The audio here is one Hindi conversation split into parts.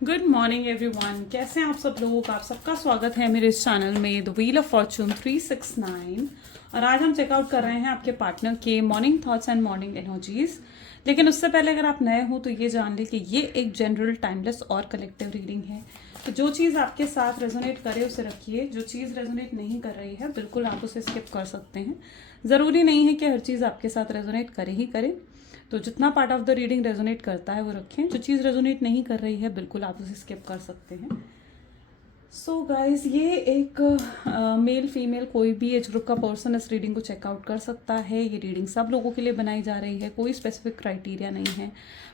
Good morning everyone. कैसे हैं आप सब लोग? आप सबका स्वागत है मेरे इस चैनल में द व्हील ऑफ फॉर्चून 369। और आज हम चेकआउट कर रहे हैं आपके पार्टनर के morning thoughts and morning energies. लेकिन उससे पहले अगर आप नए हो तो ये जान लें कि ये एक जनरल टाइमलेस और कलेक्टिव रीडिंग है। तो जो चीज़ आपके साथ रेजोनेट करे उसे रखिए, जो चीज़ रेजोनेट नहीं कर रही है बिल्कुल आप उसे स्किप कर सकते हैं। ज़रूरी नहीं है कि हर चीज़ आपके साथ रेजोनेट करे ही करे। तो जितना part of the reading resonate करता है वो रखें, जो चीज़ रेजोनेट नहीं कर रही है बिल्कुल आप उसे स्किप कर सकते हैं। सो गाइस, ये एक मेल फीमेल कोई भी एज ग्रुप का पर्सन इस रीडिंग को चेकआउट कर सकता है। ये रीडिंग सब लोगों के लिए बनाई जा रही है, कोई स्पेसिफिक क्राइटेरिया नहीं है।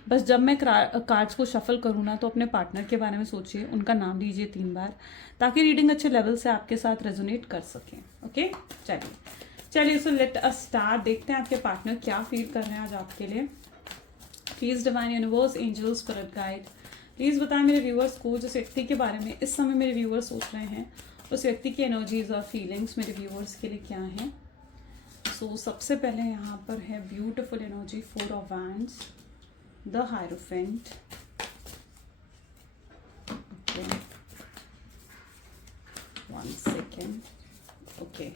बस जब मैं कार्ड्स को शफल करूँ ना तो अपने पार्टनर के बारे में सोचिए, उनका नाम लीजिए 3 बार, ताकि रीडिंग अच्छे लेवल से आपके साथ रेजोनेट कर सकें। ओके, चलिए सो लेट अस स्टार्ट। देखते हैं आपके पार्टनर क्या फील कर रहे हैं आज आपके लिए। Please divine universe, angels, spirit guide, please बताएं मेरे व्यूअर्स को जिस व्यक्ति के बारे में इस समय मेरे व्यूअर्स सोच रहे हैं, उस व्यक्ति की एनर्जीज और फीलिंग्स मेरे व्यूअर्स के लिए क्या हैं। सो सबसे पहले यहाँ पर है beautiful energy 4 of wands, the hierophant, okay 1 second, okay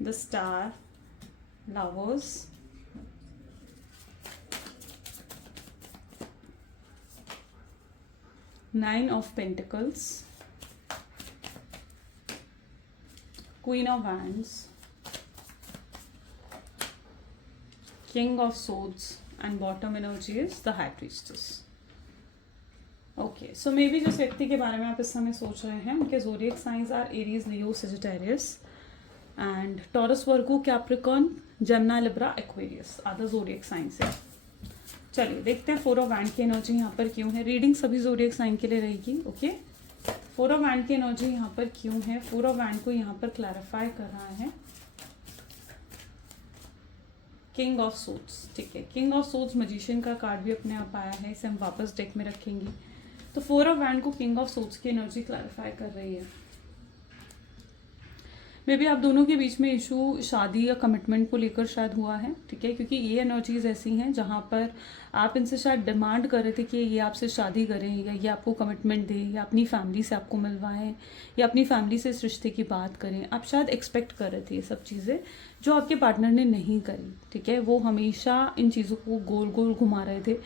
the star, lovers, Nine of Pentacles, Queen of Wands, King of Swords, and bottom energy is the High Priestess. Okay, so may be जिस व्यक्ति के बारे में आप इस समय सोच रहे हैं उनके zodiac signs are Aries, Leo, Sagittarius and Taurus, Virgo, Capricorn, Gemini, Libra, Aquarius other zodiac signs है। चलिए देखते हैं 4 ऑफ वैंड की एनर्जी यहाँ पर क्यों है। रीडिंग सभी ज़ोडिएक साइन के लिए रहेगी। ओके, 4 ऑफ वैंड की एनर्जी यहाँ पर क्यों है। 4 ऑफ वैंड को यहाँ पर क्लैरिफाई कर रहा है किंग ऑफ सोर्ड्स। ठीक है, किंग ऑफ सोर्ड्स मजिशियन का कार्ड भी अपने आप आया है, इसे हम वापस डेक में रखेंगे। तो 4 ऑफ वैंड को किंग ऑफ सोर्ड्स की एनर्जी क्लैरिफाई कर रही है। मे बी आप दोनों के बीच में इशू शादी या कमिटमेंट को लेकर शायद हुआ है। ठीक है, क्योंकि ये एनर्जीज ऐसी हैं जहाँ पर आप इनसे शायद डिमांड कर रहे थे कि ये आपसे शादी करें या ये आपको कमिटमेंट दें या अपनी फैमिली से आपको मिलवाएं या अपनी फैमिली से इस रिश्ते की बात करें। आप शायद एक्सपेक्ट कर रहे थे ये सब चीज़ें, जो आपके पार्टनर ने नहीं करी। ठीक है, वो हमेशा इन चीज़ों को गोल गोल घुमा रहे थे,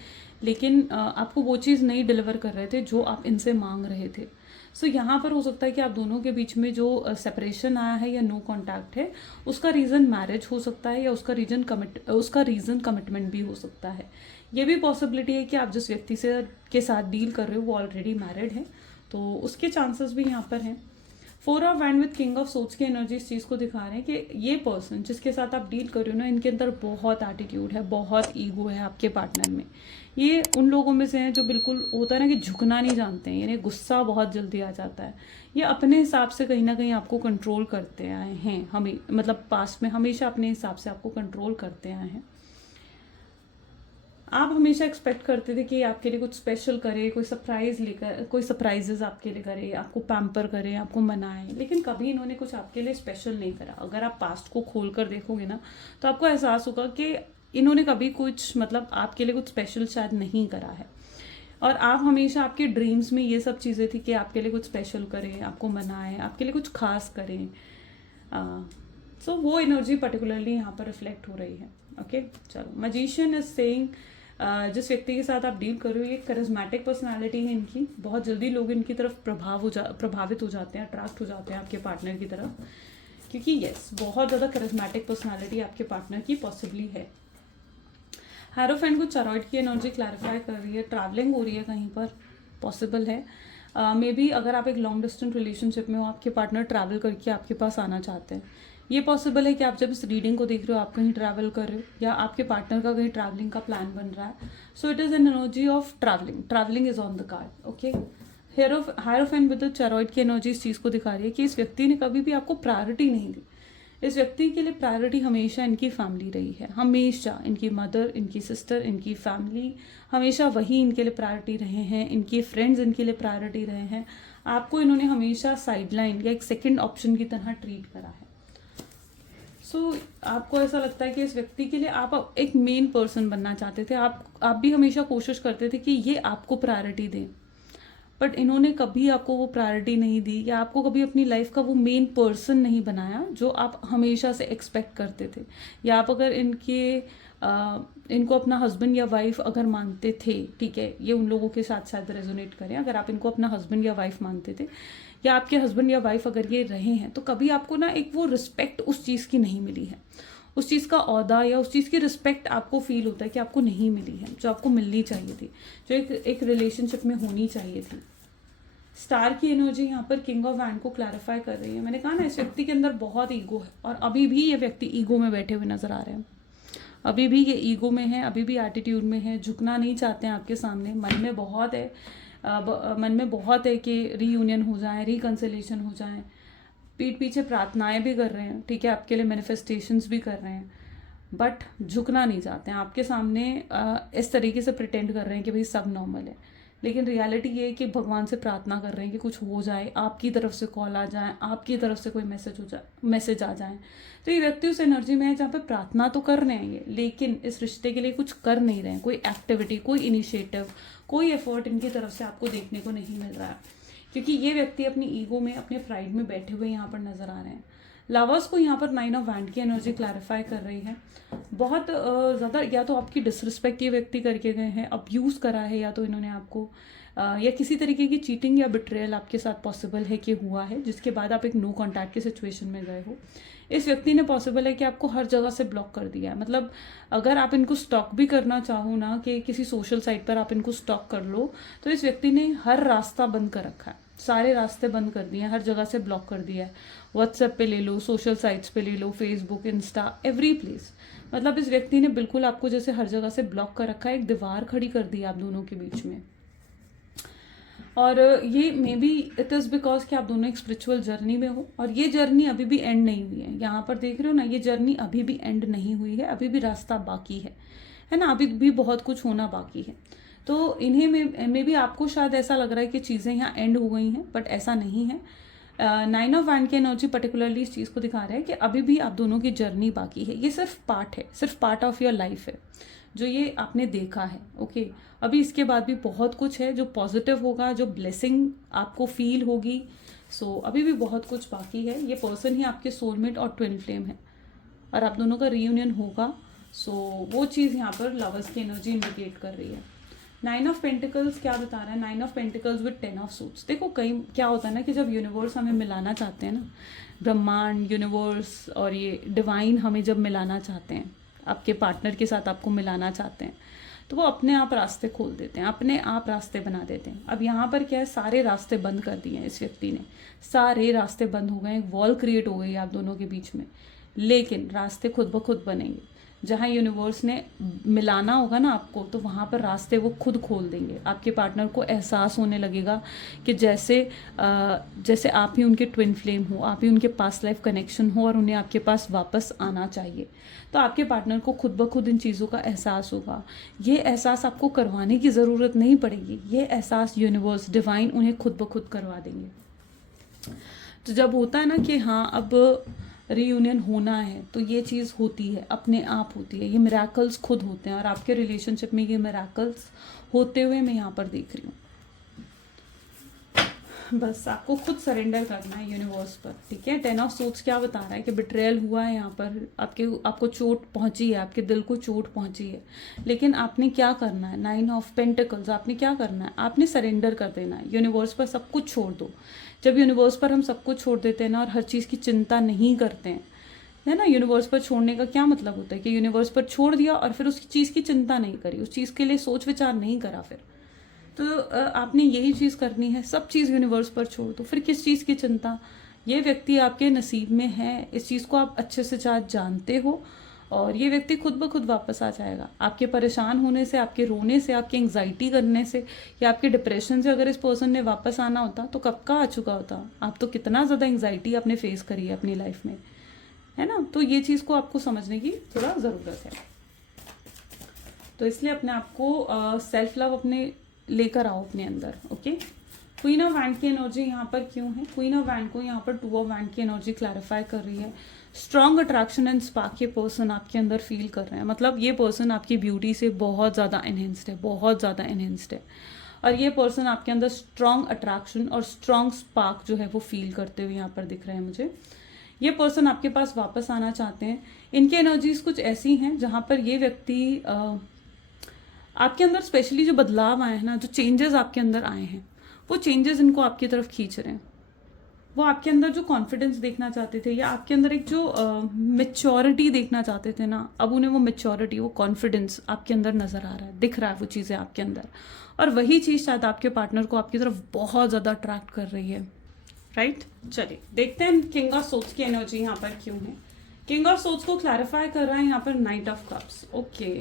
लेकिन आपको वो चीज़ नहीं डिलीवर कर रहे थे जो आप इनसे मांग रहे थे। सो यहाँ पर हो सकता है कि आप दोनों के बीच में जो सेपरेशन आया है या नो कांटेक्ट है, उसका रीज़न मैरिज हो सकता है या उसका रीज़न कमिटमेंट भी हो सकता है। ये भी पॉसिबिलिटी है कि आप जिस व्यक्ति से के साथ डील कर रहे हो वो ऑलरेडी मैरिड है, तो उसके चांसेस भी यहाँ पर हैं। 4 of wand with king of swords की एनर्जी इस चीज़ को दिखा रहे हैं कि ये पर्सन जिसके साथ आप डील कर रहे हो ना, इनके अंदर बहुत एटीट्यूड है, बहुत ईगो है आपके पार्टनर में। ये उन लोगों में से हैं जो बिल्कुल होता है ना कि झुकना नहीं जानते हैं, यानी गुस्सा बहुत जल्दी आ जाता है। ये अपने हिसाब से कहीं ना कहीं आपको कंट्रोल करते आए हैं, हमें मतलब पास्ट में हमेशा अपने हिसाब से आपको कंट्रोल करते आए हैं। आप हमेशा एक्सपेक्ट करते थे कि आपके लिए कुछ स्पेशल करे, कोई सरप्राइज लेकर, कोई सरप्राइजेस आपके लिए करे, आपको पैम्पर करे, आपको मनाए, लेकिन कभी इन्होंने कुछ आपके लिए स्पेशल नहीं करा। अगर आप पास्ट को खोल कर देखोगे ना तो आपको एहसास होगा कि इन्होंने कभी कुछ मतलब आपके लिए कुछ स्पेशल शायद नहीं करा है। और आप हमेशा आपके ड्रीम्स में ये सब चीज़ें थी कि आपके लिए कुछ स्पेशल करें, आपको मनाएं, आपके लिए कुछ खास करें। सो वो एनर्जी पर्टिकुलरली यहाँ पर रिफ्लेक्ट हो रही है। ओके, चलो मजिशियन इज सेइंग जिस व्यक्ति के साथ आप डील कर रहे हो, ये करिज्मेटिक पर्सनालिटी है इनकी। बहुत जल्दी लोग इनकी तरफ प्रभावित हो जाते हैं, अट्रैक्ट हो जाते हैं आपके पार्टनर की तरफ, क्योंकि यस बहुत ज़्यादा करिज्मेटिक पर्सनालिटी आपके पार्टनर की पॉसिबली है। हायरोफेंट को चारॉइड की एनर्जी क्लैरिफाई कर रही है, ट्रैवलिंग हो रही है कहीं पर, पॉसिबल है। मे बी अगर आप एक लॉन्ग डिस्टेंस रिलेशनशिप में हो, आपके पार्टनर ट्रैवल करके आपके पास आना चाहते हैं। ये पॉसिबल है कि आप जब इस रीडिंग को देख रहे हो आप कहीं ट्रैवल कर रहे हो या आपके पार्टनर का कहीं ट्रैवलिंग का प्लान बन रहा है। So it is an energy of travelling is on the card. Okay, hierophant with chariot की एनर्जी इस चीज़ को दिखा रही है कि इस व्यक्ति ने कभी भी आपको प्रायोरिटी नहीं दी। इस व्यक्ति के लिए प्रायोरिटी हमेशा इनकी फैमिली रही है, हमेशा इनकी मदर, इनकी सिस्टर, इनकी फैमिली, हमेशा वही इनके लिए प्रायोरिटी रहे हैं। इनके फ्रेंड्स इनके लिए प्रायोरिटी रहे हैं। आपको इन्होंने हमेशा साइडलाइन या एक सेकंड ऑप्शन की तरह ट्रीट करा है। आपको ऐसा लगता है कि इस व्यक्ति के लिए आप एक मेन पर्सन बनना चाहते थे, आप भी हमेशा कोशिश करते थे कि ये आपको प्रायोरिटी दें, बट इन्होंने कभी आपको वो प्रायोरिटी नहीं दी, या आपको कभी अपनी लाइफ का वो मेन पर्सन नहीं बनाया जो आप हमेशा से एक्सपेक्ट करते थे। या आप अगर इनको अपना हस्बैंड या वाइफ अगर मानते थे, ठीक है, ये उन लोगों के साथ शायद रेजोनेट करें, अगर आप इनको अपना हस्बैंड या वाइफ मानते थे, या आपके हस्बैंड या वाइफ अगर ये रहे हैं, तो कभी आपको ना एक वो रिस्पेक्ट उस चीज़ की नहीं मिली है, उस चीज़ का औहदा या उस चीज़ की रिस्पेक्ट आपको फील होता है कि आपको नहीं मिली है, जो आपको मिलनी चाहिए थी, जो एक रिलेशनशिप में होनी चाहिए थी। स्टार की एनर्जी यहाँ पर किंग ऑफ वैंड को क्लैरिफाई कर रही है। मैंने कहा ना, इस व्यक्ति के अंदर बहुत ईगो है, और अभी भी ये व्यक्ति ईगो में बैठे हुए नजर आ रहे हैं। अभी भी ये ईगो में है, अभी भी एटीट्यूड में है, झुकना नहीं चाहते हैं आपके सामने। मन में बहुत है कि रीयूनियन हो जाए, रिकंसिलेशन हो जाए। पीठ पीछे प्रार्थनाएं भी कर रहे हैं, ठीक है, आपके लिए मैनिफेस्टेशंस भी कर रहे हैं, बट झुकना नहीं चाहते हैं आपके सामने। इस तरीके से प्रिटेंड कर रहे हैं कि भाई सब नॉर्मल है, लेकिन रियलिटी ये है कि भगवान से प्रार्थना कर रहे हैं कि कुछ हो जाए, आपकी तरफ से कॉल आ जाए, आपकी तरफ से कोई मैसेज आ जाए। तो ये व्यक्ति उस एनर्जी में है जहाँ पे प्रार्थना तो कर रहे हैं ये, लेकिन इस रिश्ते के लिए कुछ कर नहीं रहे हैं, कोई एक्टिविटी, कोई इनिशिएटिव, कोई एफर्ट इनकी तरफ से आपको देखने को नहीं मिल रहा है, क्योंकि ये व्यक्ति अपनी ईगो में, अपने प्राइड में बैठे हुए यहाँ पर नजर आ रहे हैं। लवर्स को यहाँ पर 9 ऑफ वैंड की एनर्जी क्लैरिफाई कर रही है। बहुत ज़्यादा या तो आपकी डिसरिस्पेक्ट ये व्यक्ति करके गए हैं, अब्यूज़ करा है, या तो इन्होंने आपको या किसी तरीके की चीटिंग या बिट्रेयल आपके साथ पॉसिबल है कि हुआ है, जिसके बाद आप एक नो कॉन्टैक्ट की सिचुएशन में गए हो। इस व्यक्ति ने पॉसिबल है कि आपको हर जगह से ब्लॉक कर दिया है। मतलब अगर आप इनको स्टॉक भी करना चाहो ना, कि किसी सोशल साइट पर आप इनको स्टॉक कर लो, तो इस व्यक्ति ने हर रास्ता बंद कर रखा है, सारे रास्ते बंद कर दिए हैं, हर जगह से ब्लॉक कर दिया है। व्हाट्सएप पे ले लो, सोशल साइट्स पे ले लो, फेसबुक, इंस्टा, एवरी प्लेस। मतलब इस व्यक्ति ने बिल्कुल आपको जैसे हर जगह से ब्लॉक कर रखा है, एक दीवार खड़ी कर दी आप दोनों के बीच में। और ये may be it is because कि आप दोनों एक स्पिरिचुअल जर्नी में हो, और ये जर्नी अभी भी एंड नहीं हुई है। यहाँ पर देख रहे हो ना, ये जर्नी अभी भी एंड नहीं हुई है, अभी भी रास्ता बाकी है ना, अभी भी बहुत कुछ होना बाकी है। तो इन्हें में भी आपको शायद ऐसा लग रहा है कि चीज़ें यहाँ एंड हो गई हैं, बट ऐसा नहीं है। 9 ऑफ वैंड की एनर्जी पर्टिकुलरली इस चीज़ को दिखा रहा है कि अभी भी आप दोनों की जर्नी बाकी है। ये सिर्फ पार्ट है, सिर्फ पार्ट ऑफ योर लाइफ है जो ये आपने देखा है। ओके, अभी इसके बाद भी बहुत कुछ है जो पॉजिटिव होगा, जो ब्लेसिंग आपको फील होगी। सो अभी भी बहुत कुछ बाकी है। ये पर्सन ही आपके सोलमेट और ट्विन फ्लेम है, और आप दोनों का रीयूनियन होगा। सो वो चीज़ यहाँ पर लवर्स की एनर्जी इंडिकेट कर रही है। 9 ऑफ पेंटिकल्स क्या बता रहा है? 9 of pentacles with 10 of suits. देखो कहीं क्या होता है ना कि जब यूनिवर्स हमें मिलाना चाहते हैं ना, ब्रह्मांड, यूनिवर्स और ये डिवाइन हमें जब मिलाना चाहते हैं, आपके पार्टनर के साथ आपको मिलाना चाहते हैं, तो वो अपने आप रास्ते खोल देते हैं, अपने आप रास्ते बना देते हैं। अब यहाँ पर क्या है, सारे रास्ते बंद कर दिए हैं इस व्यक्ति ने, सारे रास्ते बंद हो गए, वॉल क्रिएट हो गई आप दोनों के बीच में, लेकिन रास्ते खुद ब खुद बनेंगे। जहाँ यूनिवर्स ने मिलाना होगा ना आपको, तो वहाँ पर रास्ते वो खुद खोल देंगे। आपके पार्टनर को एहसास होने लगेगा कि जैसे आप ही उनके ट्विन फ्लेम हो, आप ही उनके पास्ट लाइफ कनेक्शन हो, और उन्हें आपके पास वापस आना चाहिए। तो आपके पार्टनर को खुद ब खुद इन चीज़ों का एहसास होगा। ये एहसास आपको करवाने की ज़रूरत नहीं पड़ेगी, ये एहसास यूनिवर्स, डिवाइन उन्हें खुद ब खुद करवा देंगे। तो जब होता है ना कि हाँ अब रीयूनियन होना है, तो ये चीज़ होती है, अपने आप होती है, ये मिराकल्स खुद होते हैं, और आपके रिलेशनशिप में ये मिराकल्स होते हुए मैं यहाँ पर देख रही हूँ। बस आपको खुद सरेंडर करना है यूनिवर्स पर, ठीक है। 10 ऑफ सोट्स क्या बता रहा है कि बिट्रेयल हुआ है यहाँ पर, आपको चोट पहुँची है, आपके दिल को चोट पहुँची है, लेकिन आपने क्या करना है? 9 ऑफ पेंटिकल्स, आपने क्या करना है? आपने सरेंडर कर देना है, यूनिवर्स पर सब कुछ छोड़ दो। जब यूनिवर्स पर हम सब कुछ छोड़ देते हैं ना, और हर चीज़ की चिंता नहीं करते हैं, है ना, यूनिवर्स पर छोड़ने का क्या मतलब होता है कि यूनिवर्स पर छोड़ दिया और फिर उस चीज़ की चिंता नहीं करी, उस चीज़ के लिए सोच विचार नहीं करा, फिर तो आपने यही चीज़ करनी है, सब चीज़ यूनिवर्स पर छोड़ दो, फिर किस चीज़ की चिंता? ये व्यक्ति आपके नसीब में है, इस चीज़ को आप अच्छे से जानते हो, और ये व्यक्ति खुद ब खुद वापस आ जाएगा। आपके परेशान होने से, आपके रोने से, आपके एंग्जाइटी करने से, या आपके डिप्रेशन से अगर इस पर्सन ने वापस आना होता तो कब का आ चुका होता। आप तो कितना ज़्यादा एंग्जाइटी आपने फेस करी है अपनी लाइफ में, है ना। तो ये चीज़ को आपको समझने की थोड़ा ज़रूरत है। तो इसलिए अपने आप को सेल्फ लव अपने लेकर आओ अपने अंदर, ओके। क्वीन ऑफ वैंड की एनर्जी यहाँ पर क्यों है? क्वीन ऑफ वैंड को यहाँ पर टू ऑफ वैंड की एनर्जी क्लैरिफाई कर रही है। स्ट्रॉन्ग अट्रैक्शन एंड स्पार्क ये पर्सन आपके अंदर फील कर रहे हैं, मतलब ये पर्सन आपकी ब्यूटी से बहुत ज़्यादा एनहेंस्ड है, बहुत ज़्यादा एनहेंस्ड है। और ये पर्सन आपके अंदर स्ट्रॉन्ग अट्रैक्शन और स्ट्रॉन्ग स्पार्क जो है वो फील करते हुए यहाँ पर दिख रहे हैं मुझे। ये पर्सन आपके पास वापस आना चाहते हैं। इनकी एनर्जीज कुछ ऐसी हैं जहाँ पर ये व्यक्ति आपके अंदर स्पेशली जो बदलाव आए हैं ना, जो चेंजेस आपके अंदर आए हैं, वो चेंजेस इनको आपकी तरफ खींच रहे हैं। वो आपके अंदर जो कॉन्फिडेंस देखना चाहते थे या आपके अंदर एक जो मेच्योरिटी देखना चाहते थे ना, अब उन्हें वो मेच्योरिटी, वो कॉन्फिडेंस आपके अंदर नजर आ रहा है, दिख रहा है वो चीज़ें आपके अंदर। और वही चीज़ शायद आपके पार्टनर को आपकी तरफ बहुत ज़्यादा अट्रैक्ट कर रही है, राइट? चलिए देखते हैं किंग ऑफ सोर्ड्स की एनर्जी यहाँ पर क्यों है। किंग ऑफ सोर्ड्स को क्लैरिफाई कर रहा है यहाँ पर night of cups. Okay,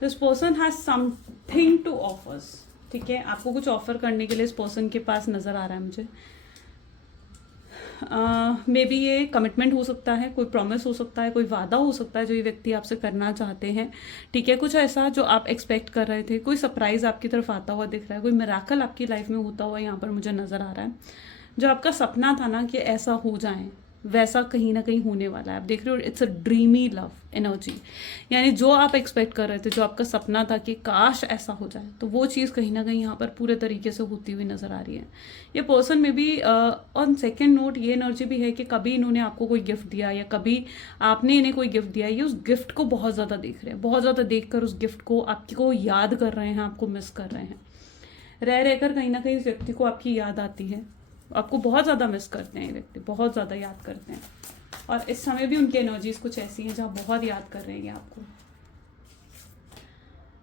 this person has something to offers. ठीक है, आपको कुछ ऑफर करने के लिए इस पर्सन के पास नजर आ रहा है मुझे। मे बी ये कमिटमेंट हो सकता है, कोई प्रॉमिस हो सकता है, कोई वादा हो सकता है जो ये व्यक्ति आपसे करना चाहते हैं। ठीक है, कुछ ऐसा जो आप एक्सपेक्ट कर रहे थे, कोई सरप्राइज आपकी तरफ आता हुआ दिख रहा है, कोई मिराकल आपकी लाइफ में होता हुआ यहाँ पर मुझे नजर आ रहा है। जो आपका सपना था ना कि ऐसा हो जाए, वैसा कहीं ना कहीं होने वाला है। आप देख रहे हो, it's a dreamy love energy, यानी जो आप एक्सपेक्ट कर रहे थे, जो आपका सपना था कि काश ऐसा हो जाए, तो वो चीज़ कहीं ना कहीं यहाँ पर पूरे तरीके से होती हुई नजर आ रही है। ये पर्सन में भी ऑन सेकेंड नोट ये एनर्जी भी है कि कभी इन्होंने आपको कोई गिफ्ट दिया या कभी आपने इन्हें कोई गिफ्ट दिया, ये उस गिफ्ट को बहुत ज़्यादा देख रहे हैं, बहुत ज़्यादा देख कर उस गिफ्ट को आपको याद कर रहे हैं, आपको मिस कर रहे हैं। रह रहकर कहीं ना कहीं इस व्यक्ति को आपकी याद आती है, आपको बहुत ज़्यादा मिस करते हैं ये व्यक्ति, बहुत ज़्यादा याद करते हैं। और इस समय भी उनकी एनर्जीज कुछ ऐसी हैं जहाँ बहुत याद कर रहे हैं आपको।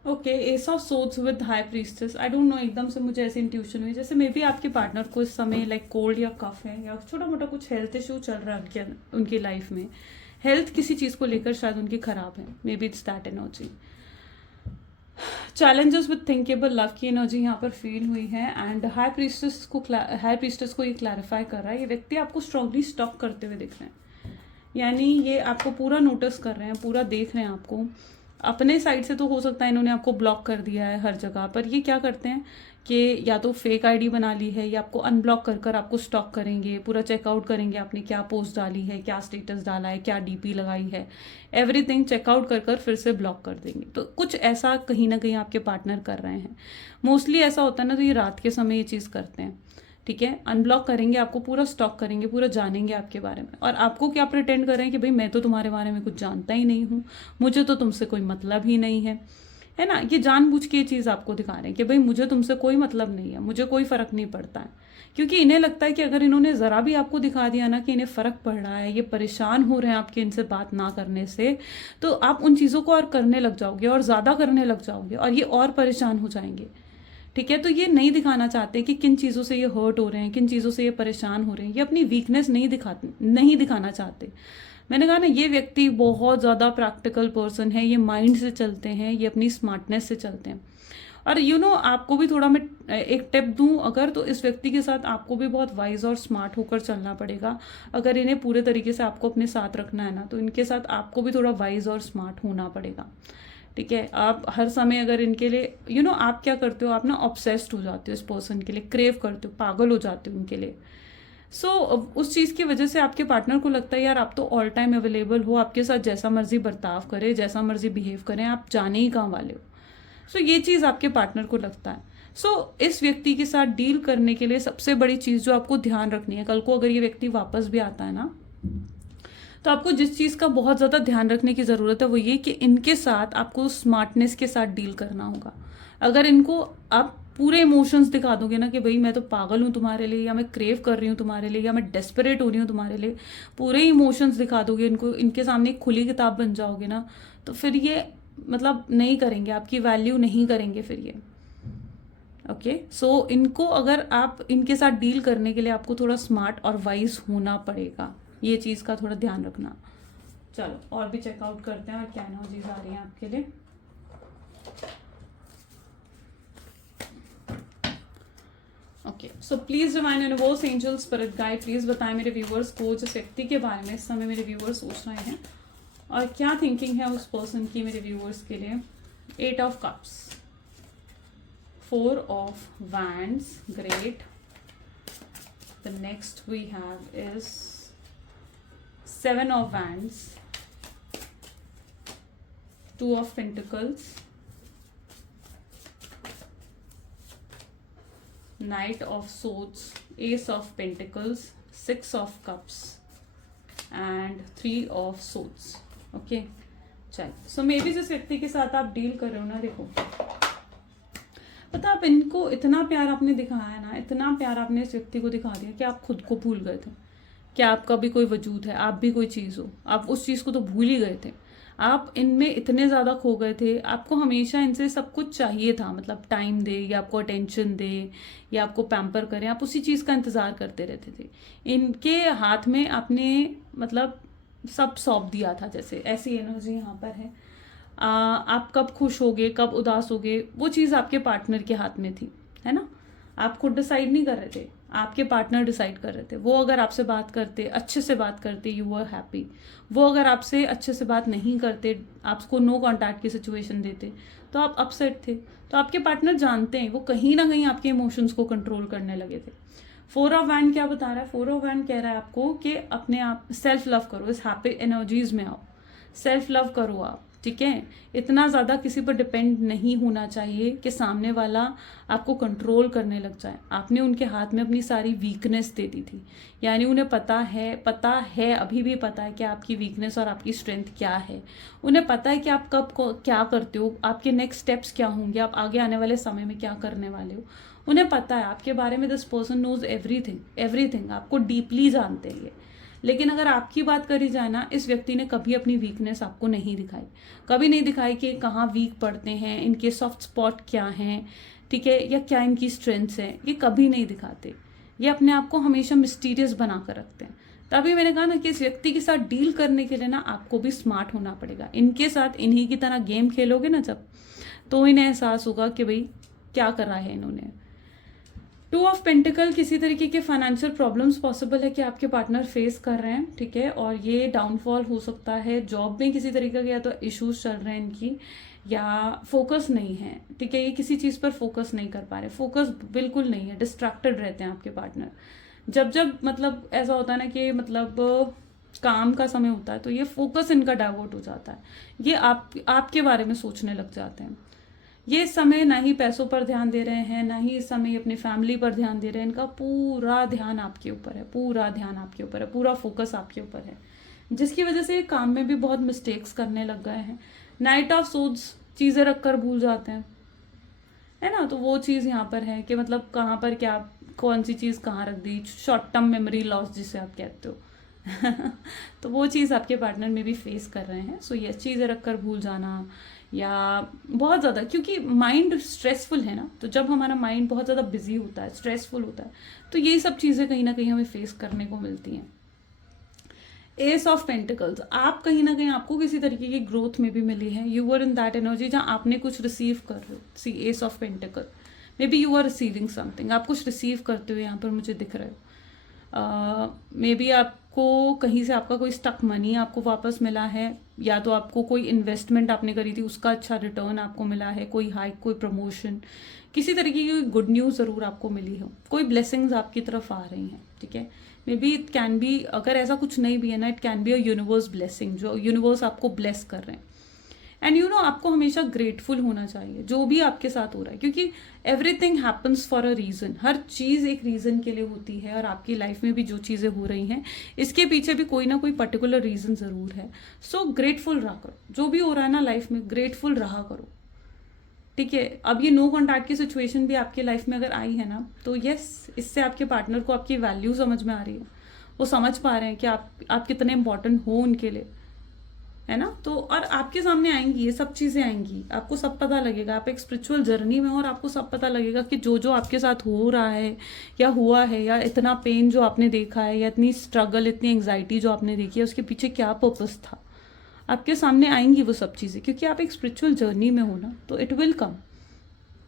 Okay, S of swords with high priestess. I don't know, एकदम से मुझे ऐसी इंट्यूशन हुई जैसे मे बी आपके पार्टनर को इस समय लाइक कोल्ड या कफ है या छोटा मोटा कुछ हेल्थ इशू चल रहा है उनकी लाइफ में। हेल्थ किसी चीज़ को लेकर शायद उनकी खराब है, may be it's that energy. Challenges with thinkable love की एनर्जी यहाँ पर फील हुई है। एंड हाई प्रीस्टेस को ये क्लैरिफाई कर रहा है, ये व्यक्ति आपको स्ट्रांगली स्टॉक करते हुए दिख रहे हैं, यानी ये आपको पूरा नोटिस कर रहे हैं, पूरा देख रहे हैं आपको। अपने साइड से तो हो सकता है इन्होंने आपको ब्लॉक कर दिया है हर जगह पर। ये क्या करते हैं कि या तो फेक आईडी बना ली है या आपको अनब्लॉक कर कर आपको स्टॉक करेंगे, पूरा चेकआउट करेंगे आपने क्या पोस्ट डाली है, क्या स्टेटस डाला है, क्या डीपी लगाई है, एवरीथिंग चेकआउट कर कर फिर से ब्लॉक कर देंगे। तो कुछ ऐसा कहीं ना कहीं आपके पार्टनर कर रहे हैं। मोस्टली ऐसा होता है ना, तो ये रात के समय ये चीज़ करते हैं। ठीक है, अनब्लॉक करेंगे आपको, पूरा स्टॉक करेंगे, पूरा जानेंगे आपके बारे में। और आपको क्या प्रिटेंड करें कि भाई मैं तो तुम्हारे बारे में कुछ जानता ही नहीं हूँ, मुझे तो तुमसे कोई मतलब ही नहीं है ना। ये जानबूझ के ये चीज़ आपको दिखा रहे हैं कि भाई मुझे तुमसे कोई मतलब नहीं है, मुझे कोई फ़र्क नहीं पड़ता है। क्योंकि इन्हें लगता है कि अगर इन्होंने ज़रा भी आपको दिखा दिया ना कि इन्हें फ़र्क पड़ रहा है, ये परेशान हो रहे हैं आपके इनसे बात ना करने से, तो आप उन चीज़ों को और करने लग जाओगे और ज़्यादा करने लग जाओगे और ये और परेशान हो जाएंगे। ठीक है, तो ये नहीं दिखाना चाहते कि किन चीज़ों से ये हर्ट हो रहे हैं, किन चीज़ों से ये परेशान हो रहे हैं। ये अपनी वीकनेस नहीं दिखाना चाहते। मैंने कहा ना, ये व्यक्ति बहुत ज़्यादा प्रैक्टिकल पर्सन है, ये माइंड से चलते हैं, ये अपनी स्मार्टनेस से चलते हैं। और आपको भी थोड़ा मैं एक टिप दूं अगर, तो इस व्यक्ति के साथ आपको भी बहुत वाइज और स्मार्ट होकर चलना पड़ेगा। अगर इन्हें पूरे तरीके से आपको अपने साथ रखना है ना, तो इनके साथ आपको भी थोड़ा वाइज और स्मार्ट होना पड़ेगा। ठीक है, आप हर समय अगर इनके लिए आप क्या करते हो, आप ना ऑब्सेस्ड हो जाते हो इस पर्सन के लिए, क्रेव करते हो, पागल हो जाते हो उनके लिए। उस चीज़ की वजह से आपके पार्टनर को लगता है यार आप तो ऑल टाइम अवेलेबल हो, आपके साथ जैसा मर्जी बर्ताव करे, जैसा मर्जी बिहेव करें, आप जाने ही कहाँ वाले हो। ये चीज़ आपके पार्टनर को लगता है। इस व्यक्ति के साथ डील करने के लिए सबसे बड़ी चीज़ जो आपको ध्यान रखनी है, कल को अगर ये व्यक्ति वापस भी आता है ना, तो आपको जिस चीज़ का बहुत ज़्यादा ध्यान रखने की ज़रूरत है वो ये कि इनके साथ आपको स्मार्टनेस के साथ डील करना होगा। अगर इनको आप पूरे इमोशंस दिखा दोगे ना कि भाई मैं तो पागल हूँ तुम्हारे लिए, या मैं क्रेव कर रही हूँ तुम्हारे लिए, या मैं डेस्परेट हो रही हूँ तुम्हारे लिए, पूरे इमोशंस दिखा दोगे इनको, इनके सामने एक खुली किताब बन जाओगे ना, तो फिर ये मतलब नहीं करेंगे, आपकी वैल्यू नहीं करेंगे फिर ये। ओके, इनको अगर आप इनके साथ डील करने के लिए आपको थोड़ा स्मार्ट और वाइज होना पड़ेगा, ये चीज़ का थोड़ा ध्यान रखना। चलो और भी चेकआउट करते हैं और क्या एनर्जीज आ रही हैं आपके लिए। Okay, so please divine universe, angel, spirit guide, please बताएं मेरे व्यूवर्स को जिस व्यक्ति के बारे में इस समय मेरे व्यूवर्स सोच रहे हैं और क्या थिंकिंग है उस पर्सन की मेरे व्यूवर्स के लिए। 8 of cups, 4 of wands, great, The next we have is 7 of Wands, 2 of Pentacles, Knight of Swords, Ace of Pentacles, 6 of Cups and 3 of Swords. Okay, चल सो मे बी जिस व्यक्ति के साथ आप डील कर रहे हो ना, देखो पता आप इनको इतना प्यार आपने दिखाया है ना, इतना प्यार आपने इस व्यक्ति को दिखा दिया कि आप खुद को भूल गए थे कि आपका भी कोई वजूद है, आप भी कोई चीज़ हो। आप उस चीज़ को तो भूल ही गए थे, आप इनमें इतने ज़्यादा खो गए थे। आपको हमेशा इनसे सब कुछ चाहिए था, मतलब टाइम दे या आपको अटेंशन दे या आपको पैम्पर करें, आप उसी चीज़ का इंतज़ार करते रहते थे। इनके हाथ में आपने मतलब सब सौंप दिया था, जैसे ऐसी एनर्जी यहाँ पर है। आप कब खुश होगे, कब उदास होगे, वो चीज़ आपके पार्टनर के हाथ में थी, है ना। आप खुद डिसाइड नहीं कर रहे थे, आपके पार्टनर डिसाइड कर रहे थे। वो अगर आपसे बात करते, अच्छे से बात करते, यू वर हैप्पी। वो अगर आपसे अच्छे से बात नहीं करते, आपको नो कॉन्टैक्ट की सिचुएशन देते, तो आप अपसेट थे। तो आपके पार्टनर जानते हैं, वो कहीं ना कहीं आपके इमोशंस को कंट्रोल करने लगे थे। 4 ऑफ वैंड क्या बता रहा है? 4 ऑफ वैंड कह रहा है आपको कि अपने आप सेल्फ लव करो, इस हैप्पी एनर्जीज में आओ, सेल्फ लव करो आप, ठीक है। इतना ज़्यादा किसी पर डिपेंड नहीं होना चाहिए कि सामने वाला आपको कंट्रोल करने लग जाए। आपने उनके हाथ में अपनी सारी वीकनेस दे दी थी, यानी उन्हें पता है, अभी भी पता है कि आपकी वीकनेस और आपकी स्ट्रेंथ क्या है। उन्हें पता है कि आप कब क्या करते हो, आपके नेक्स्ट स्टेप्स क्या होंगे, आप आगे आने वाले समय में क्या करने वाले हो। उन्हें पता है आपके बारे में। दिस पर्सन नोज एवरीथिंग, आपको डीपली जानते हैं ये। लेकिन अगर आपकी बात करी जाए ना, इस व्यक्ति ने कभी अपनी वीकनेस आपको नहीं दिखाई, कभी नहीं दिखाई कि कहाँ वीक पड़ते हैं, इनके सॉफ्ट स्पॉट क्या हैं, ठीक है, या क्या इनकी स्ट्रेंथ्स हैं, ये कभी नहीं दिखाते। ये अपने आप को हमेशा मिस्टीरियस बना कर रखते हैं। तभी मैंने कहा ना कि इस व्यक्ति के साथ डील करने के लिए ना आपको भी स्मार्ट होना पड़ेगा। इनके साथ इन्हीं की तरह गेम खेलोगे ना जब, तो इन्हें एहसास होगा कि भाई क्या कर रहा है इन्होंने। 2 ऑफ पेंटिकल, किसी तरीके के फाइनेंशियल प्रॉब्लम्स पॉसिबल है कि आपके पार्टनर फेस कर रहे हैं, ठीक है, और ये डाउनफॉल हो सकता है। जॉब में किसी तरीके के या तो इश्यूज चल रहे हैं इनकी, या फोकस नहीं है, ठीक है, ये किसी चीज़ पर फोकस नहीं कर पा रहे, फोकस बिल्कुल नहीं है, डिस्ट्रैक्टेड रहते हैं आपके पार्टनर। जब मतलब ऐसा होता है ना कि मतलब काम का समय होता है, तो ये फोकस इनका डाइवर्ट हो जाता है, ये आपके बारे में सोचने लग जाते हैं। ये समय ना ही पैसों पर ध्यान दे रहे हैं, ना ही इस समय अपनी फैमिली पर ध्यान दे रहे हैं। इनका पूरा ध्यान आपके ऊपर है, पूरा ध्यान आपके ऊपर है, पूरा फोकस आपके ऊपर है, जिसकी वजह से काम में भी बहुत मिस्टेक्स करने लग गए हैं। नाइट ऑफ सोड्स, चीज़ें रखकर भूल जाते हैं, है ना। तो वो चीज़ यहाँ पर है कि मतलब कहाँ पर क्या, कौन सी चीज़ कहाँ रख दी, शॉर्ट टर्म मेमोरी लॉस जिसे आप कहते हो। तो वो चीज़ आपके पार्टनर में भी फेस कर रहे हैं। सो ये चीज़ें रखकर भूल जाना, या बहुत ज़्यादा, क्योंकि माइंड स्ट्रेसफुल है ना, तो जब हमारा माइंड बहुत ज़्यादा बिजी होता है, स्ट्रेसफुल होता है, तो ये सब चीज़ें कहीं ना कहीं हमें फेस करने को मिलती हैं। एस ऑफ पेंटिकल्स, आप कहीं ना कहीं आपको किसी तरीके की ग्रोथ में भी मिली है। You were in that energy जहाँ आपने कुछ रिसीव कर रहे हो। सी एस of pentacle, may be you are receiving something, आप कुछ रिसीव करते हुए यहाँ पर मुझे दिख रहे हो। मे बी आपको कहीं से आपका कोई स्टक मनी आपको वापस मिला है, या तो आपको कोई इन्वेस्टमेंट आपने करी थी उसका अच्छा रिटर्न आपको मिला है, कोई हाइक, कोई प्रमोशन, किसी तरीके की गुड न्यूज़ ज़रूर आपको मिली हो, कोई ब्लेसिंग्स आपकी तरफ आ रही हैं, ठीक है। May be it can be, अगर ऐसा कुछ नहीं भी है ना, it can be a universe blessing, जो यूनिवर्स आपको ब्लेस कर रहे हैं। एंड यू नो, आपको हमेशा ग्रेटफुल होना चाहिए जो भी आपके साथ हो रहा है, क्योंकि everything happens for a reason. हर चीज़ एक रीज़न के लिए होती है, और आपकी लाइफ में भी जो चीज़ें हो रही हैं इसके पीछे भी कोई ना कोई पर्टिकुलर रीज़न ज़रूर है। सो ग्रेटफुल रहा करो, जो भी हो रहा है ना लाइफ में, ग्रेटफुल रहा करो, ठीक है। अब ये नो कॉन्टैक्ट की सिचुएशन भी आपकी लाइफ में अगर आई है ना, तो यस, इससे आपके पार्टनर को आपकी वैल्यू समझ में आ रही है, वो समझ पा रहे हैं कि आप कितने इंपॉर्टेंट हो उनके लिए, है ना। तो और आपके सामने आएंगी, ये सब चीज़ें आएंगी, आपको सब पता लगेगा। आप एक स्पिरिचुअल जर्नी में हो और आपको सब पता लगेगा कि जो जो आपके साथ हो रहा है या हुआ है, या इतना पेन जो आपने देखा है, या इतनी स्ट्रगल, इतनी एंग्जाइटी जो आपने देखी है, उसके पीछे क्या पर्पस था, आपके सामने आएंगी वो सब चीज़ें, क्योंकि आप एक स्पिरिचुअल जर्नी में हो ना, तो इट विल कम।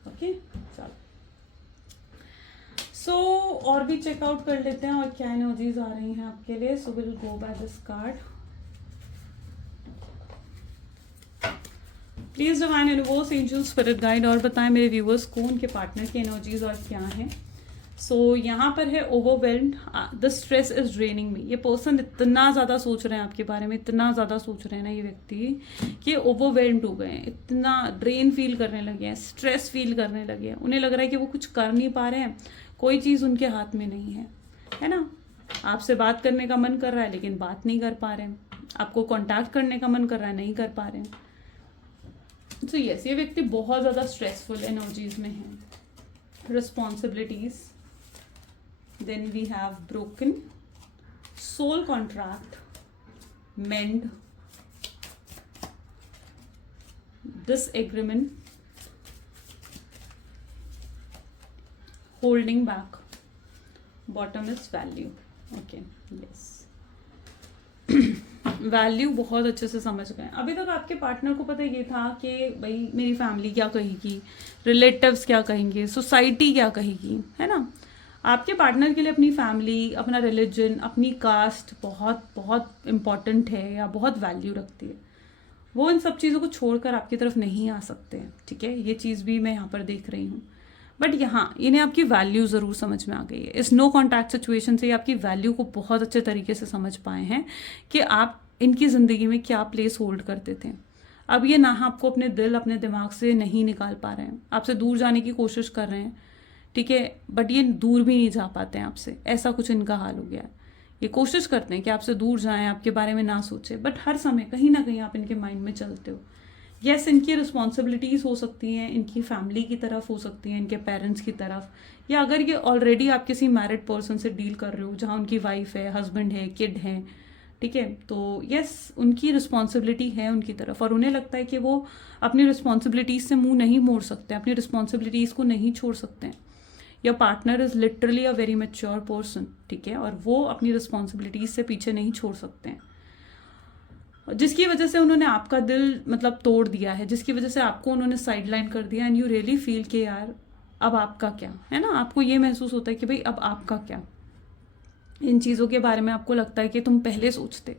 ओके, चलो सो और भी चेकआउट कर लेते हैं और क्या एनर्जीज आ रही हैं आपके लिए। So will go by this card. Please divine universe, angel, spirit guide, और बताएं मेरे व्यूअर्स को उनके पार्टनर की एनर्जीज और क्या हैं। सो यहाँ पर है overwhelmed, the stress is draining me. ये पर्सन इतना ज़्यादा सोच रहे हैं आपके बारे में, इतना ज़्यादा सोच रहे हैं ना ये व्यक्ति कि ओवरवेल्म्ड हो गए हैं, इतना ड्रेन फील करने लगे हैं, स्ट्रेस फील करने लगे हैं। उन्हें लग रहा है कि वो कुछ कर नहीं पा रहे हैं, कोई चीज़ उनके हाथ में नहीं है ना। आपसे बात करने का मन कर रहा है लेकिन बात नहीं कर पा रहे हैं, आपको कॉन्टैक्ट करने का मन कर रहा है, नहीं कर पा रहे हैं। सो यस, ये व्यक्ति बहुत ज़्यादा स्ट्रेसफुल एनर्जीज में है। Responsibilities, then we have broken, soul contract, mend, disagreement, holding back, bottom is value. Okay, yes. Value बहुत अच्छे से समझ गए। अभी तक आपके पार्टनर को पता ये था कि भाई मेरी फैमिली क्या कहेगी, रिलेटिव्स क्या कहेंगे, सोसाइटी क्या कहेगी, है ना। आपके पार्टनर के लिए अपनी फैमिली, अपना रिलीजन, अपनी कास्ट बहुत बहुत इम्पॉर्टेंट है या बहुत वैल्यू रखती है। वो इन सब चीज़ों को छोड़कर आपकी तरफ नहीं आ सकते हैं, ठीक है। ये चीज़ भी मैं यहाँ पर देख रही हूँ। बट यहाँ इन्हें आपकी वैल्यू ज़रूर समझ में आ गई है। इस नो कॉन्टैक्ट सिचुएशन से ये आपकी वैल्यू को बहुत अच्छे तरीके से समझ पाए हैं कि आप इनकी ज़िंदगी में क्या प्लेस होल्ड करते थे। अब ये ना आपको अपने दिल, अपने दिमाग से नहीं निकाल पा रहे हैं, आपसे दूर जाने की कोशिश कर रहे हैं, ठीक है। बट ये दूर भी नहीं जा पाते हैं आपसे, ऐसा कुछ इनका हाल हो गया है। ये कोशिश करते हैं कि आपसे दूर जाएं, आपके बारे में ना सोचें, बट हर समय कहीं ना कहीं आप इनके माइंड में चलते हो। यस, इनकी रिस्पॉन्सिबिलिटीज़ हो सकती हैं, इनकी फैमिली की तरफ हो सकती हैं, इनके पेरेंट्स की तरफ, या अगर ये ऑलरेडी आप किसी मैरिड पर्सन से डील कर रहे हो जहाँ उनकी वाइफ है, हस्बैंड है, किड है, ठीक है, तो यस उनकी रिस्पॉन्सिबिलिटी है उनकी तरफ, और उन्हें लगता है कि वो अपनी रिस्पॉन्सिबिलिटीज़ से मुंह नहीं मोड़ सकते, अपनी रिस्पॉन्सिबिलिटीज़ को नहीं छोड़ सकते हैं। Your partner is literally a very mature person, ठीक है, और वो अपनी रिस्पॉन्सिबिलिटीज से पीछे नहीं छोड़ सकते हैं, जिसकी वजह से उन्होंने आपका दिल मतलब तोड़ दिया है, जिसकी वजह से आपको उन्होंने साइडलाइन कर दिया। एंड यू रियली फील कि यार अब आपका क्या, है ना। आपको ये महसूस होता है कि भाई अब आपका क्या। इन चीज़ों के बारे में आपको लगता है कि तुम पहले सोचते,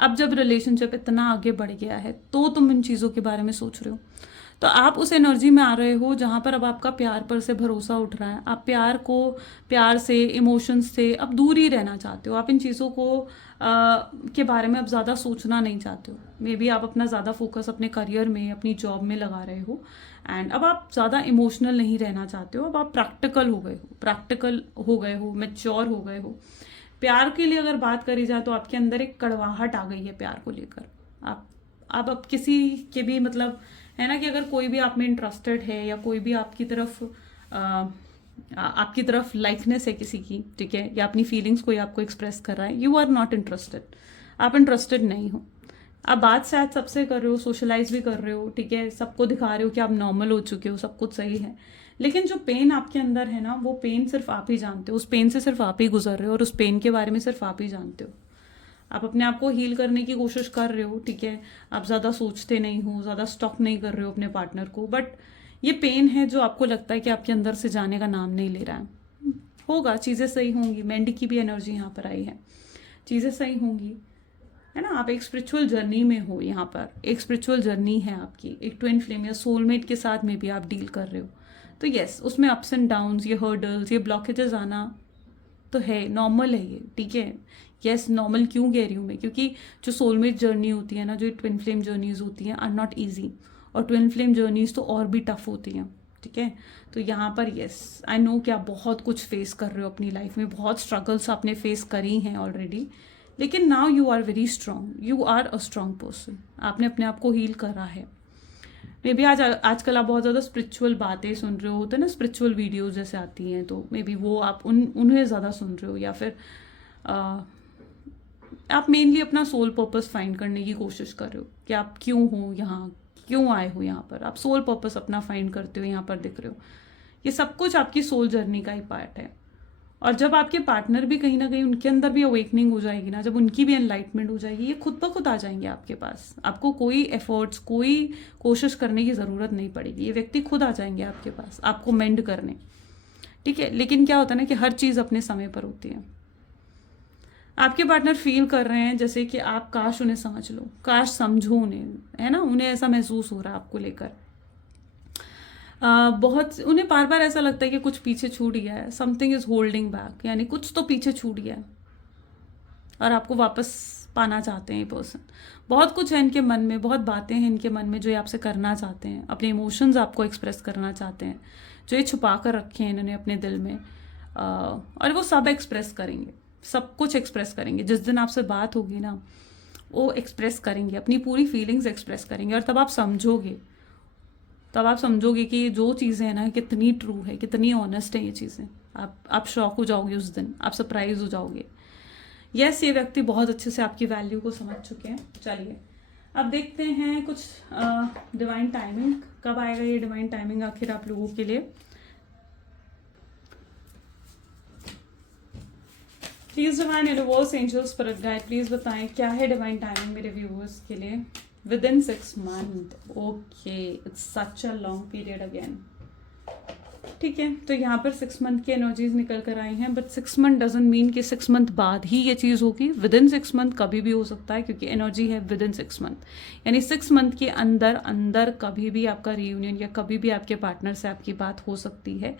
अब जब रिलेशनशिप इतना आगे बढ़ गया है तो तुम इन चीज़ों के बारे में सोच रहे हो। तो आप उस एनर्जी में आ रहे हो जहाँ पर अब आपका प्यार पर से भरोसा उठ रहा है। आप प्यार को, प्यार से, इमोशंस से अब दूर ही रहना चाहते हो। आप इन चीज़ों को के बारे में अब ज़्यादा सोचना नहीं चाहते हो। मे बी आप अपना ज़्यादा फोकस अपने करियर में, अपनी जॉब में लगा रहे हो, एंड अब आप ज़्यादा इमोशनल नहीं रहना चाहते हो। अब आप प्रैक्टिकल हो गए हो, मैच्योर हो गए हो। प्यार के लिए अगर बात करी जाए तो आपके अंदर एक कड़वाहट आ गई है प्यार को लेकर। आप अब किसी के भी मतलब है ना कि अगर कोई भी आप में इंटरेस्टेड है या कोई भी आपकी तरफ लाइकनेस है किसी की, ठीक है, या अपनी फीलिंग्स कोई आपको एक्सप्रेस कर रहा है, यू आर नॉट इंटरेस्टेड, आप इंटरेस्टेड नहीं हो। आप बात शायद सबसे कर रहे हो, सोशलाइज भी कर रहे हो, ठीक है, सबको दिखा रहे हो कि आप नॉर्मल हो चुके हो, सब कुछ सही है, लेकिन जो पेन आपके अंदर है ना, वो पेन सिर्फ आप ही जानते हो। उस पेन से सिर्फ आप ही गुजर रहे हो और उस पेन के बारे में सिर्फ आप ही जानते हो। आप अपने आप को हील करने की कोशिश कर रहे हो, ठीक है, आप ज़्यादा सोचते नहीं हो, ज़्यादा स्टॉक नहीं कर रहे हो अपने पार्टनर को, बट ये पेन है जो आपको लगता है कि आपके अंदर से जाने का नाम नहीं ले रहा है। होगा, चीज़ें सही होंगी। मेंढी की भी एनर्जी यहाँ पर आई है, चीज़ें सही होंगी, है ना। आप एक स्पिरिचुअल जर्नी में हो, यहाँ पर एक स्पिरिचुअल जर्नी है आपकी, एक ट्विन फ्लेम या सोलमेट के साथ में भी आप डील कर रहे हो। तो यस, उसमें अप्स एंड डाउन्स, ये हर्डल्स, ये ब्लॉकेजेस आना तो है, नॉर्मल है ये, ठीक है। यस, नॉर्मल क्यों कह रही हूँ मैं, क्योंकि जो सोलमेट जर्नी होती है ना, जो ट्विन फ्लेम जर्नीज होती हैं, आर नॉट ईजी, और ट्विन फ्लेम जर्नीज तो और भी टफ होती हैं, ठीक है। तो यहाँ पर यस, आई नो कि आप बहुत कुछ फेस कर रहे हो अपनी लाइफ में, बहुत स्ट्रगल्स आपने फेस करी हैं ऑलरेडी, लेकिन now you are very strong, you are a strong person. आपने अपने आप को हील करा है। मे बी आजकल आप बहुत ज़्यादा स्पिरिचुअल बातें सुन रहे हो, होते हैं ना स्पिरिचुअल वीडियोज़ जैसे आती हैं, तो मे बी वो आप उन्हें ज़्यादा सुन रहे हो, या फिर आप मेनली अपना सोल पर्पस फाइंड करने की कोशिश कर रहे हो कि आप क्यों हो यहाँ, क्यों आए हो यहाँ पर। आप सोल पर्पस अपना फाइंड करते हो, यहाँ पर दिख रहे हो। ये सब कुछ आपकी सोल जर्नी का ही पार्ट है। और जब आपके पार्टनर भी कहीं ना कहीं, उनके अंदर भी अवेकनिंग हो जाएगी ना, जब उनकी भी एनलाइटमेंट हो जाएगी, ये खुद ब खुद आ जाएंगे आपके पास। आपको कोई एफर्ट्स, कोई कोशिश करने की ज़रूरत नहीं पड़ेगी। ये व्यक्ति खुद आ जाएंगे आपके पास आपको मेंड करने, ठीक है। लेकिन क्या होता है ना कि हर चीज़ अपने समय पर होती है। आपके पार्टनर फील कर रहे हैं जैसे कि आप काश उन्हें समझ लो, काश समझो उन्हें, है ना, उन्हें ऐसा महसूस हो रहा है आपको लेकर। बहुत उन्हें बार बार ऐसा लगता है कि कुछ पीछे छूट गया है, समथिंग इज होल्डिंग बैक, यानी कुछ तो पीछे छूट गया है और आपको वापस पाना चाहते हैं ये पर्सन। बहुत कुछ है इनके मन में, बहुत बातें हैं इनके मन में जो ये आपसे करना चाहते हैं, अपने इमोशंस आपको एक्सप्रेस करना चाहते हैं, जो ये छुपा कर रखे हैं इन्होंने अपने दिल में। और वो सब एक्सप्रेस करेंगे, सब कुछ एक्सप्रेस करेंगे। जिस दिन आपसे बात होगी ना, वो एक्सप्रेस करेंगे, अपनी पूरी फीलिंग्स एक्सप्रेस करेंगे। और तब आप समझोगे कि ये जो चीज़ें हैं ना कितनी ट्रू है, कितनी ऑनेस्ट है ये चीज़ें। आप शॉक हो जाओगे उस दिन, आप सरप्राइज हो जाओगे। यस, ये व्यक्ति बहुत अच्छे से आपकी वैल्यू को समझ चुके हैं। चलिए अब देखते हैं कुछ डिवाइन टाइमिंग, कब आएगा ये डिवाइन टाइमिंग आखिर आप लोगों के लिए। Please divine universe angels spirit guide please बताएं क्या है डिवाइन टाइमिंग मेरे व्यूअर्स के लिए within 6 months। Okay, it's such a long period again. ठीक है, तो यहाँ पर 6 month की एनर्जीज निकल कर आई हैं, बट 6 month डजंट मीन कि 6 month बाद ही ये चीज़ होगी। विद इन 6 month कभी भी हो सकता है, क्योंकि एनर्जी है विद इन 6 month, यानी 6 month के अंदर कभी भी आपका रीयूनियन या कभी भी आपके पार्टनर से आपकी बात हो सकती है।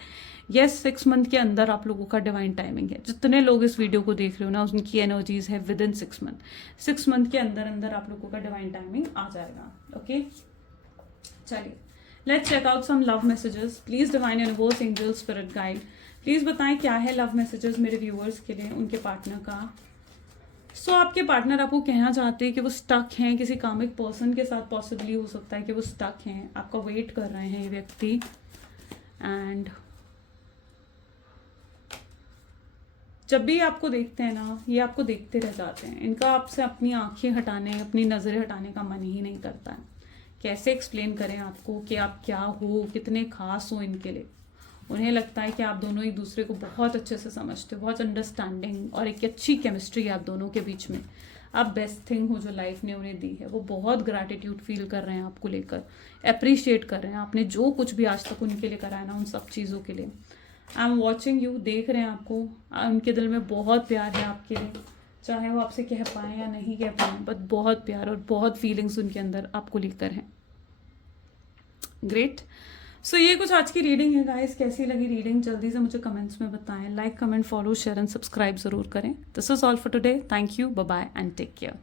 यस, 6 month के अंदर आप लोगों का डिवाइन टाइमिंग है। जितने लोग इस वीडियो को देख रहे हो ना, उनकी एनर्जीज है विद इन 6 month। 6 month के अंदर आप लोगों का डिवाइन टाइमिंग आ जाएगा। ओके, चलिए let's check out some love messages. Please divine universe angels spirit guide please बताएं क्या है लव मैसेजेस मेरे व्यूअर्स के लिए उनके पार्टनर का। सो आपके पार्टनर आपको कहना चाहते हैं कि वो स्टक हैं किसी कामिक पर्सन के साथ, पॉसिबली हो सकता है कि वो स्टक हैं, आपका वेट कर रहे हैं ये व्यक्ति। एंड जब भी आपको देखते हैं ना, ये आपको देखते रह जाते हैं। इनका आपसे अपनी आंखें हटाने, अपनी नज़रें हटाने का मन ही नहीं करता है। कैसे एक्सप्लेन करें आपको कि आप क्या हो, कितने खास हो इनके लिए। उन्हें लगता है कि आप दोनों एक दूसरे को बहुत अच्छे से समझते हो, बहुत अंडरस्टैंडिंग और एक अच्छी केमिस्ट्री है आप दोनों के बीच में। आप बेस्ट थिंग हो जो लाइफ ने उन्हें दी है। वो बहुत ग्रैटिट्यूड फील कर रहे हैं आपको लेकर, अप्रिशिएट कर रहे हैं आपने जो कुछ भी आज तक उनके लिए करा है ना, उन सब चीज़ों के लिए। आई एम वॉचिंग यू, देख रहे हैं आपको। उनके दिल में बहुत प्यार है आपके लिए, चाहे वो आपसे कह पाएँ या नहीं कह पाएँ, बट बहुत प्यार और बहुत फीलिंग्स उनके अंदर आपको लेकर हैं। ग्रेट। सो ये कुछ आज की रीडिंग है गाइस। कैसी लगी रीडिंग जल्दी से मुझे कमेंट्स में बताएं। Like, comment, follow, share and subscribe जरूर करें। This is all for today. Thank you, bye bye and take care.